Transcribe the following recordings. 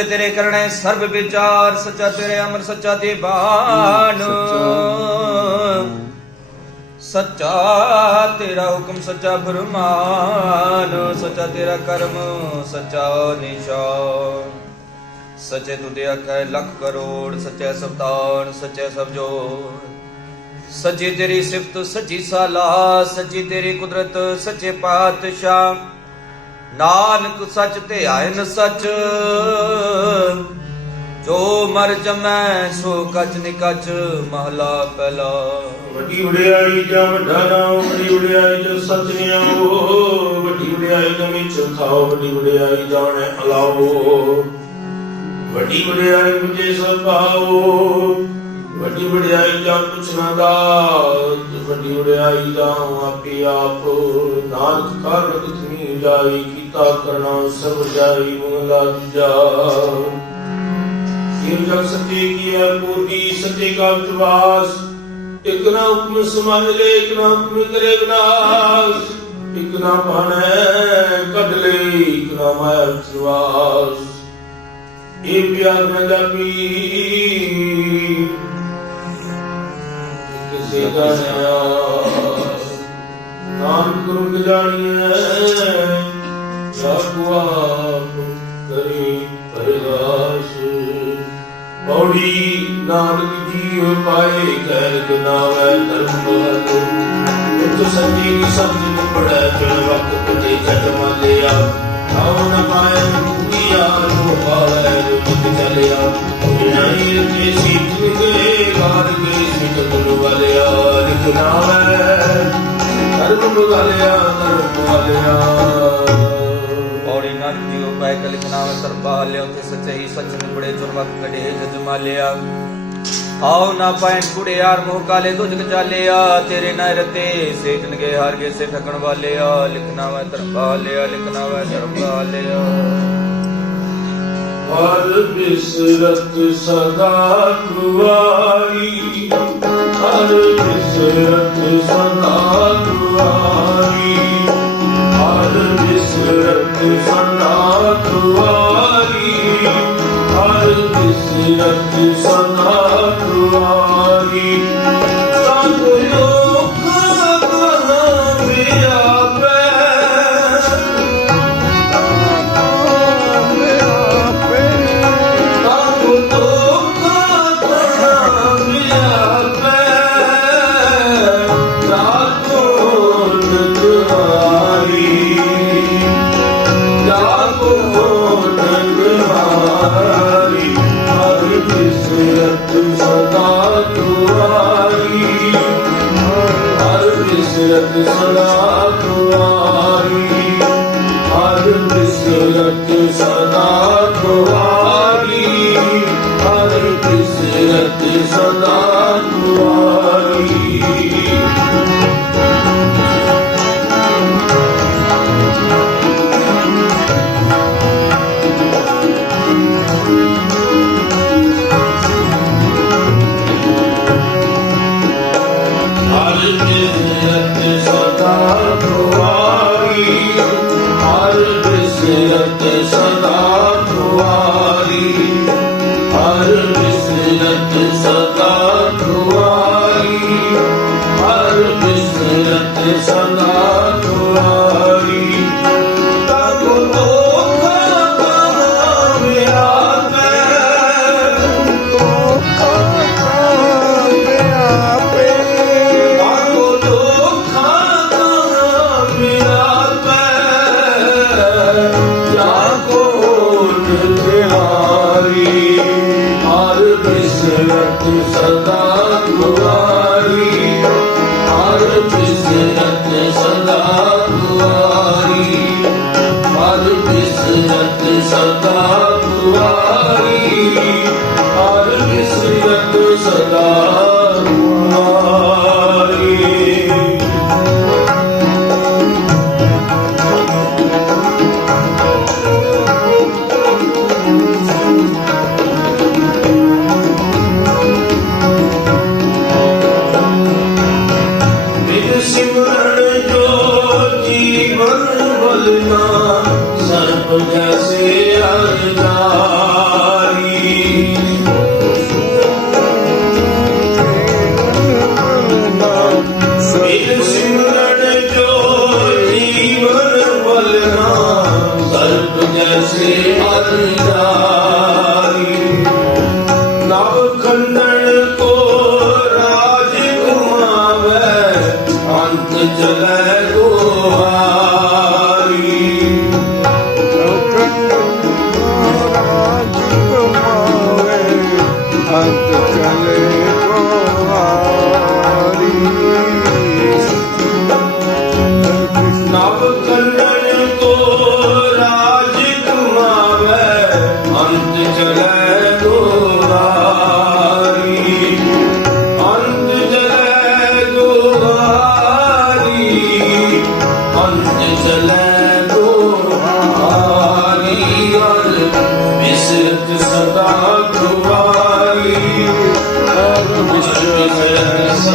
ਸੱਚੇ ਤੇਰੇ ਕਰਨੇ ਸਰਬ ਵਿਚਾਰ ਸੱਚਾ ਤੇਰੇ ਅਮਰ, ਸੱਚਾ ਤੇ ਸੱਚਾ ਤੇਰਾ ਹੁਕਮ, ਸੱਚਾ ਫਰਮਾਨ। ਸੱਚਾ ਤੇਰਾ ਕਰਮ, ਸੱਚਾ ਨਿਸ਼ਾਨ। ਸੱਚੇ ਤੁਦੇ ਆਖੈ ਲੱਖ ਕਰੋੜ, ਸੱਚੇ ਸਬਦਾਨ ਸੱਚੇ ਸਭ ਜੋੜ। ਸੱਚੀ ਤੇਰੀ ਸਿਫਤ, ਸੱਚੀ ਸਾਲਾ, ਸੱਚੀ ਤੇਰੀ ਕੁਦਰਤ, ਸੱਚੇ ਪਾਤਸ਼ਾਹ। ਨਾਨਕ ਸੱਚ ਤੇ ਸੱਚ। ਜੋ ਮਰ ਜਮੈ, ਸੋ ਕਚ ਨਿਕਚ ਮਹਲਾ ਪਹਿਲਾ। ਵੱਡੀ ਵਡਿਆਈ ਜਾਂ ਵੱਡਾ ਨਾਮ, ਵੱਡੀ ਵਡਿਆਈ ਜਾਂ ਸੱਚ ਵੱਡੀ ਵਡਿਆਈ ਜਾਂ ਵਿੱਚ ਖਾਓ ਵੱਡੀ ਵਡਿਆਈ ਜਾਣੇ ਅਲਾਓ ਵੱਡੀ ਵਡਿਆਈ ਮੁਝੇ ਸਭ ਵੱਡੀ ਵਡਿਆਈ ਜਾਂ ਕੁਛ ਨਾ ਦਾਤ ਵੱਡੀ ਵਡਿਆਈ ਜਾਂ ਆਪੇ ਆਪ ਨਾਨਕ ਕਰ ਕਿਤਨੀ ਜਾਈ ਕੀਤਾ ਕਰਨਾ, ਸਭ ਜਾਈ ਮੁਹਲਾ ਜਾ ਇਹ ਜਗ ਸੱਚੇ ਕੀ ਹੈ ਪੂਰੀ ਸੱਚੇ ਕਾ ਵਿਸ਼ਵਾਸ ਇਕ ਨਾ ਹੁਕਮ ਸਮਝ ਲੈ, ਇਕ ਨਾ ਹੁਕਮ ਕਰੇ ਵਿਨਾਸ਼। ਇਕ ਨਾ ਭਾਣੈ ਕੱਢ ਲੈ, ਇਕ ਨਾ ਮਾਇਆ ਵਿਸ਼ਵਾਸ ਇਹ ਪਿਆਰ ਮੈਂ ਜਾਪੀ। ਬਿਗੜਿਆ ਨਾਮ ਗੁਰੂ ਜਾਣੀਐ ਜਪੁ ਆਪ ਕਰੀ ਪਰਗਾਸ਼ ਪੌੜੀ ਨਾਨਕ ਜੀਵ ਪਾਏ ਕਰ ਗਨਾਵੇ ਧਰਮ ਬਲ ਉਤ ਸਤੀ ਕੀ ਸਬਦ ਪੜੈ ਚਲ ਵਕਤ ਤੇ ਕਦਮ ਲਿਆ ਆਉ ਨ ਪਾਇ ਪੂਰੀਆ ਲੋਹਾ ਲੈ ਰੁਕ ਚਲਿਆ। ਜਾਏ ਜੇ ਸਿੱਖ ਗਏ ਵਾਰ ਗਏ ਸਿੱਖ ਗੁਰੂ ਵਾਲਿਆ ਲਿਖਨਾਵੇ ਧਰਮ ਵਾਲਿਆ ਧਰਮ ਵਾਲਿਆ ਔੜੀ ਨਾ ਜਿਉ ਪੈ ਕਲ ਲਿਖਨਾਵੇ ਸਰਬਾ ਲਿਆ ਉਥੇ ਸਚਈ ਸਚ ਨਿਬੜੇ ਜੁਰਮਤ ਕਢੇ ਜਜਮਾ ਲਿਆ ਆਉ ਨਾ ਪਾਇਨ ਕੁੜੇ ਯਾਰ, ਮੋਹ ਕਾਲੇ ਦੁਜ ਚਾਲਿਆ। ਤੇਰੇ ਨਾ ਰਤੇ ਸੇਟਨ ਗਏ ਹਾਰ ਗਏ ਸੇ ਠਕਣ ਵਾਲਿਆ। ਲਿਖਣਾ ਵਾ ਧਰਮ ਵਾਲਿਆ ਲਿਖਣਾ ਵਾ ਧਰਮ ਵਾਲਿਆ ਹਰ ਬਿਸਰਤ ਸਦਾ ਕੁਆਰੀ ਹਰ ਬਿਸਰਤ ਸਦਾ ਕੁਆਰੀ ਹਰ ਬਿਸਰਤ ਸਦਾ ਕੁਆਰੀ ਹਰ ਬਿਸਰਤ ਸਦਾ ਕੁਆਰੀ ਰਤਨ Nasir Allah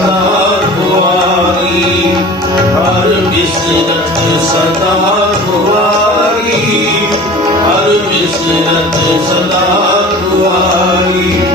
ਸਦਾ ਦੁਆਰੀ ਹਰ ਬਿਸਰਤ ਸਦਾ ਦੁਆਰੀ ਹਰ ਬਿਸਰਤ ਸਦਾ ਦੁਆਰੀ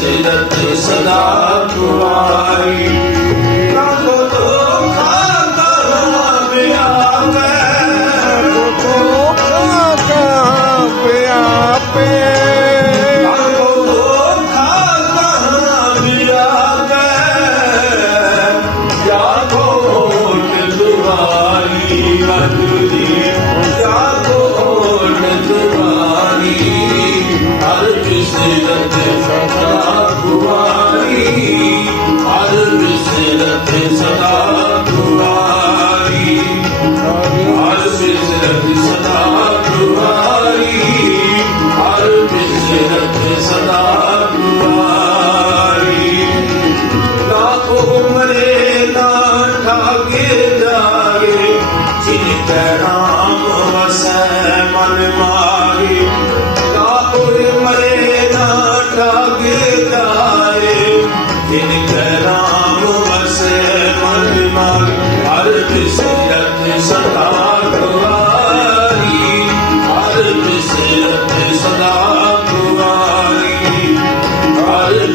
وسيلتي سلام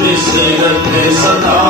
We see the Krishna Krishna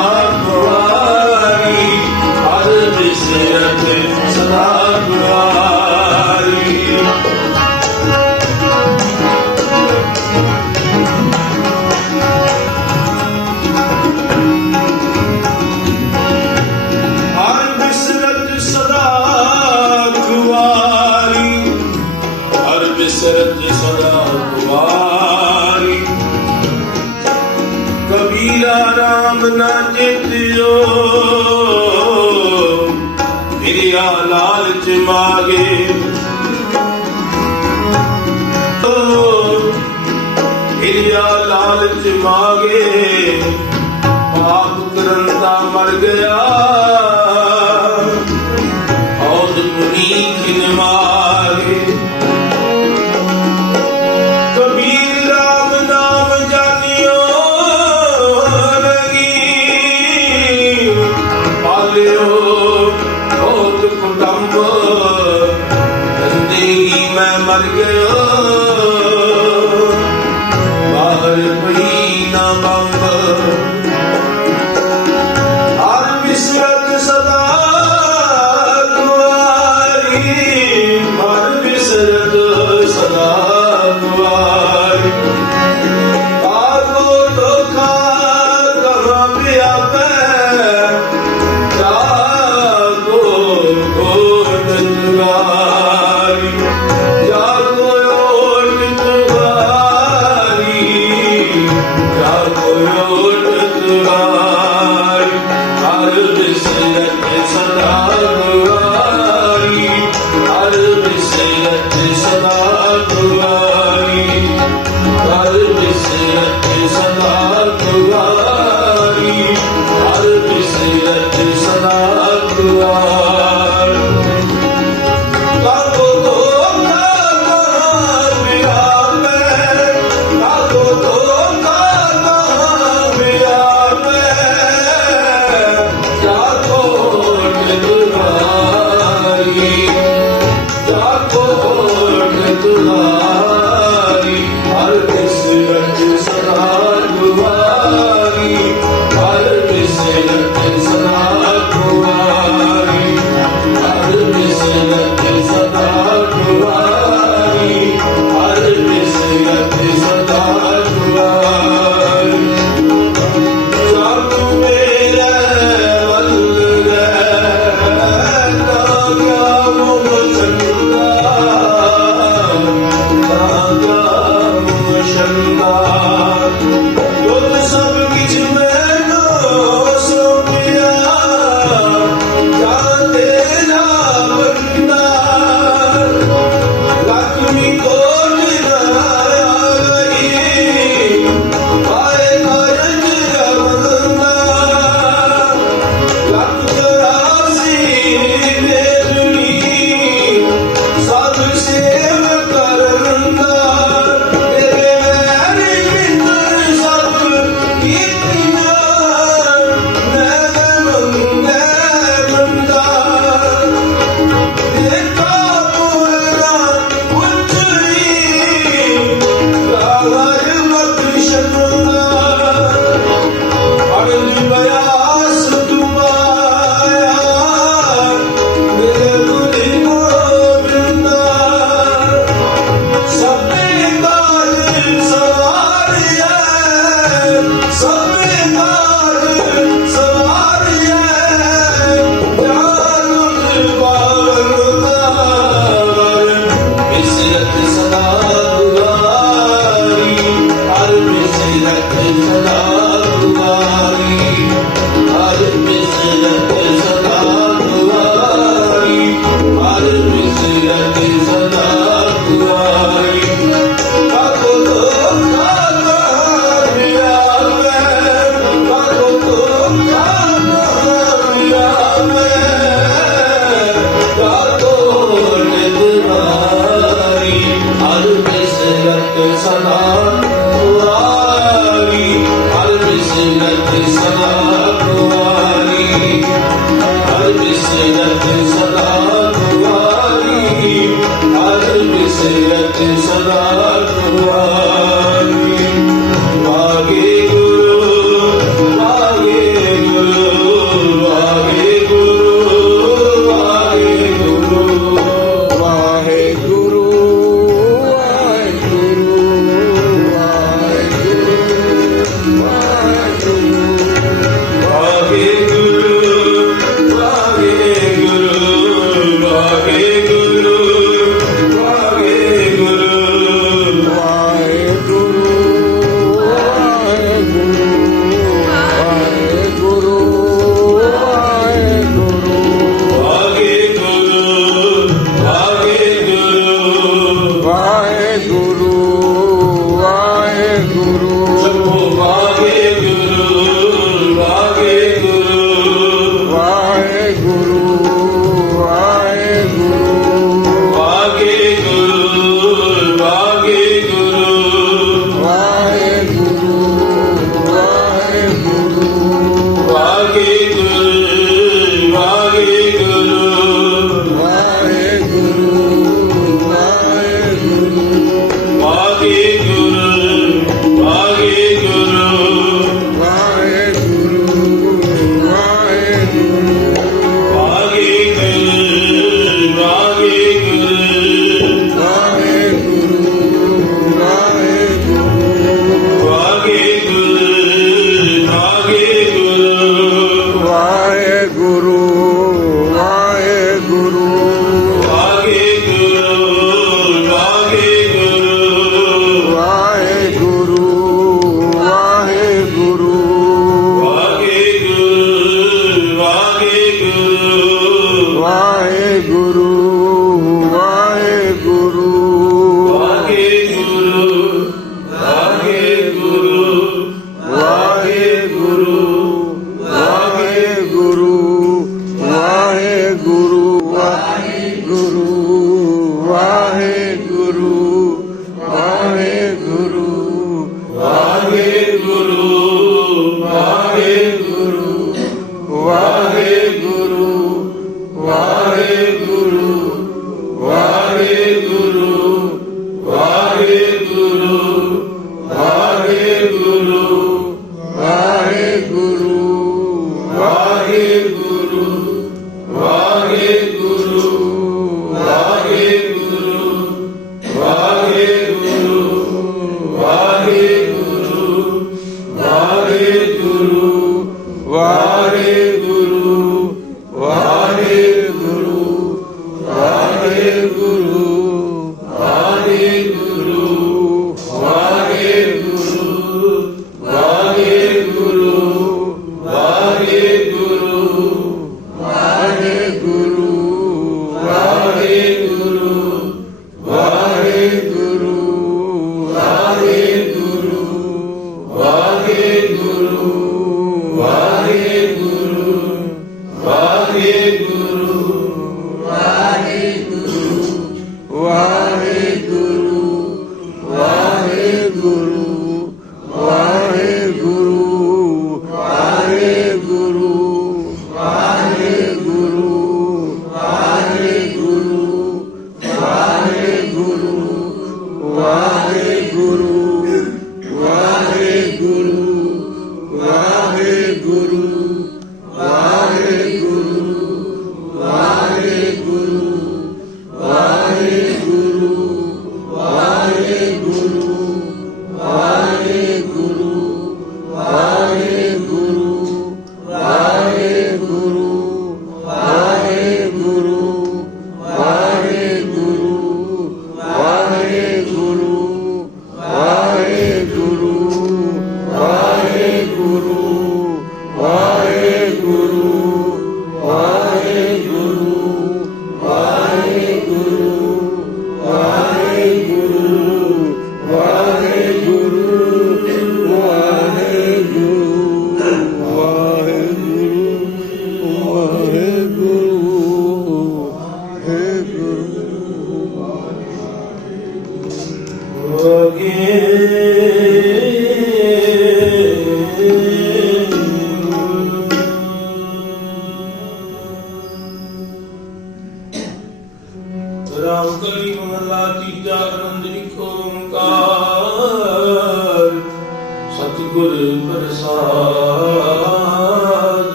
ਗੁਰ ਪ੍ਰਸਾਦ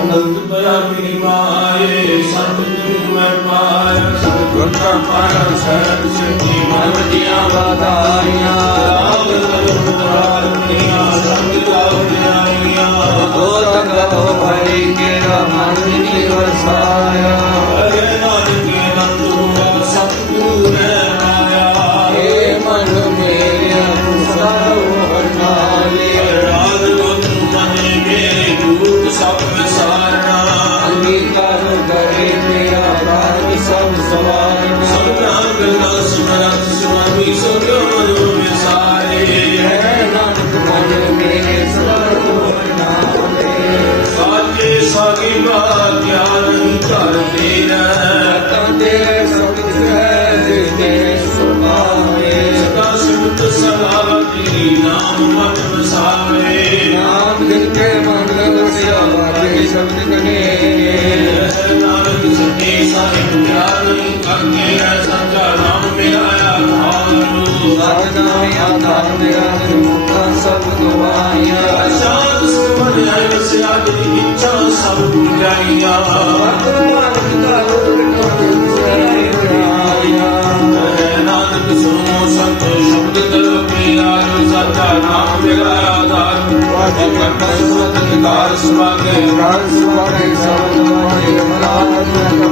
ਅਨੰਦ ਪਿਆ ਮੇਰੀ ਮਾਏ ਸਤਿਗੁਰੂ ਮੈਂ ਪਾਇਆ ਸਤਿਗੁਰ ਦਾ ਪਾਇਆ ਸਹਿਜ ਸੇ ਮਨ ਦੀਆਂ ਵਾਦਾ ਵਿੱਚੋਂ ਸਭ ਗਾਇਆ ਨਾਨਕ ਸੁਣੋ ਸੰਤ ਸ਼ਬਦ ਕਰ ਪਿਆਰ ਸਾਚਾ ਨਾਮ ਮੇਰਾ ਆਧਾਰ ਵਾਜੇ ਕਰਤਾ ਸੁਰਤ ਨਿਕਾਰ ਸੁਭਾਗੇ ਰਾਜ ਸੁਭਾਗੇ ਸਰਬ ਮਾਰੇ ਅਮਰਾਜ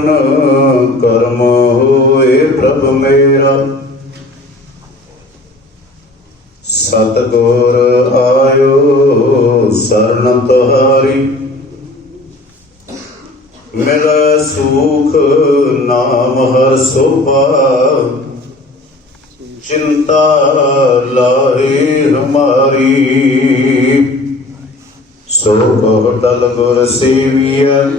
ਪੂਰਨ ਕਰਮ ਹੋਏ ਪ੍ਰਭ ਮੇਰਾ। ਸਤਗੁਰ ਆਇਓ ਸਰਨ ਤੁਹਾਰੀ। ਮੇਰਾ ਸੁਖ ਨਾਮ ਹਰ ਸੋਭਾ। ਚਿੰਤਾ ਲਾਹੇ ਹਮਾਰੀ। ਸੋ ਕਹਟਲ ਗੁਰ ਸੇਵੀਆ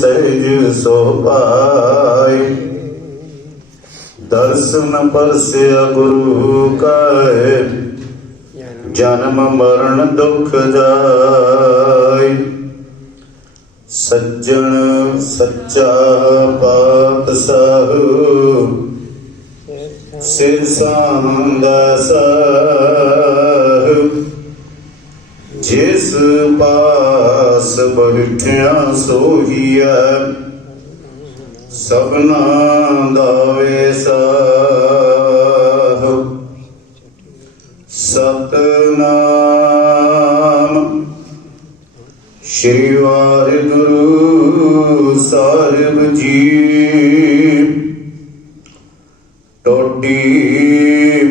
ਸਹਿਜ ਸੋਭਾਈ ਦਰਸ਼ਨ ਪਰਸਿਆ ਗੁਰੂ ਕੈ ਜਨਮ ਮਰਨ ਦੁਖ ਜਾਈ ਸੱਜਣ ਸੱਚਾ ਪਾਤਸ਼ਾਹ ਸਿਰ ਸਾਹੰਦਾ ਸਾਹਿਬ ਜਿਸ ਪਾਸ ਬੈਠਿਆ ਸੋਹੀਆ ਸਭਨਾ ਦਾ ਵੇਸਾਹ ਸਤਨਾਮ। ਸ਼੍ਰੀ ਵਾਹਿਗੁਰੂ ਸਾਹਿਬ ਜੀ, ਟੋਡੀ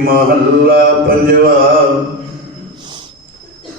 ਮਹੱਲਾ ਪੰਜਵਾ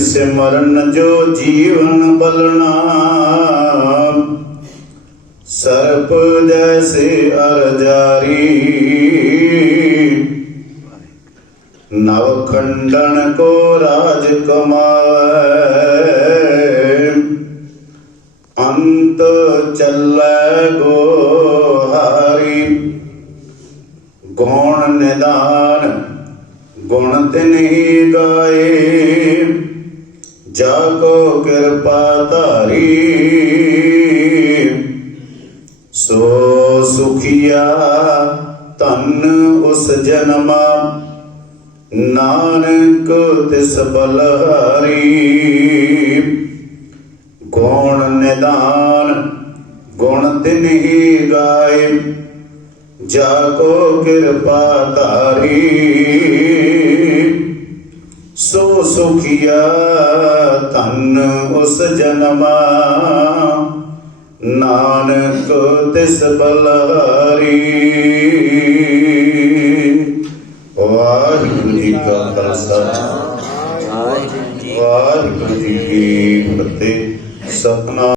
ਸਿਮਰਨ ਜੋ ਜੀਵਨ ਬਲਣਾ। ਸਰਪ ਜੈਸੇ ਅਰਜਾਰੀ। ਨਵ ਖੰਡਨ ਕੋ ਰਾਜ ਕਮਾਵੇ। ਅੰਤ ਚੱਲੈ ਗੋਹਾਰੀ। ਗੁਣ ਨਿਦਾਨ, ਗੁਣ ਤਿਨਹੀ ਗਾਏ। ਜਾ ਕੋ ਕਿਰਪਾ ਧਾਰੀ। ਸੋ ਸੁਖੀਆ ਧਨ ਉਸ ਜਨਮਾ, ਨਾਨਕ ਤਿਸ ਬਲਹਾਰੀ। ਗੁਣ ਨਿਦਾਨ, ਗੁਣ ਤਿਨਹੀ ਗਾਏ ਜਾ ਕੋ ਕਿਰਪਾ ਧਾਰੀ। ਸੋ ਸੁਖੀਆ ਧਨ ਉਸ ਜਨਮਾ। ਨਾਨਕ ਤਿਸ ਬਲਹਾਰੀ ਵਾਹਿਗੁਰੂ ਜੀ ਕਾ ਖਾਲਸਾ। ਵਾਹਿਗੁਰੂ ਜੀ ਕੀ ਫਤਿਹ। ਸਤਨਾਮ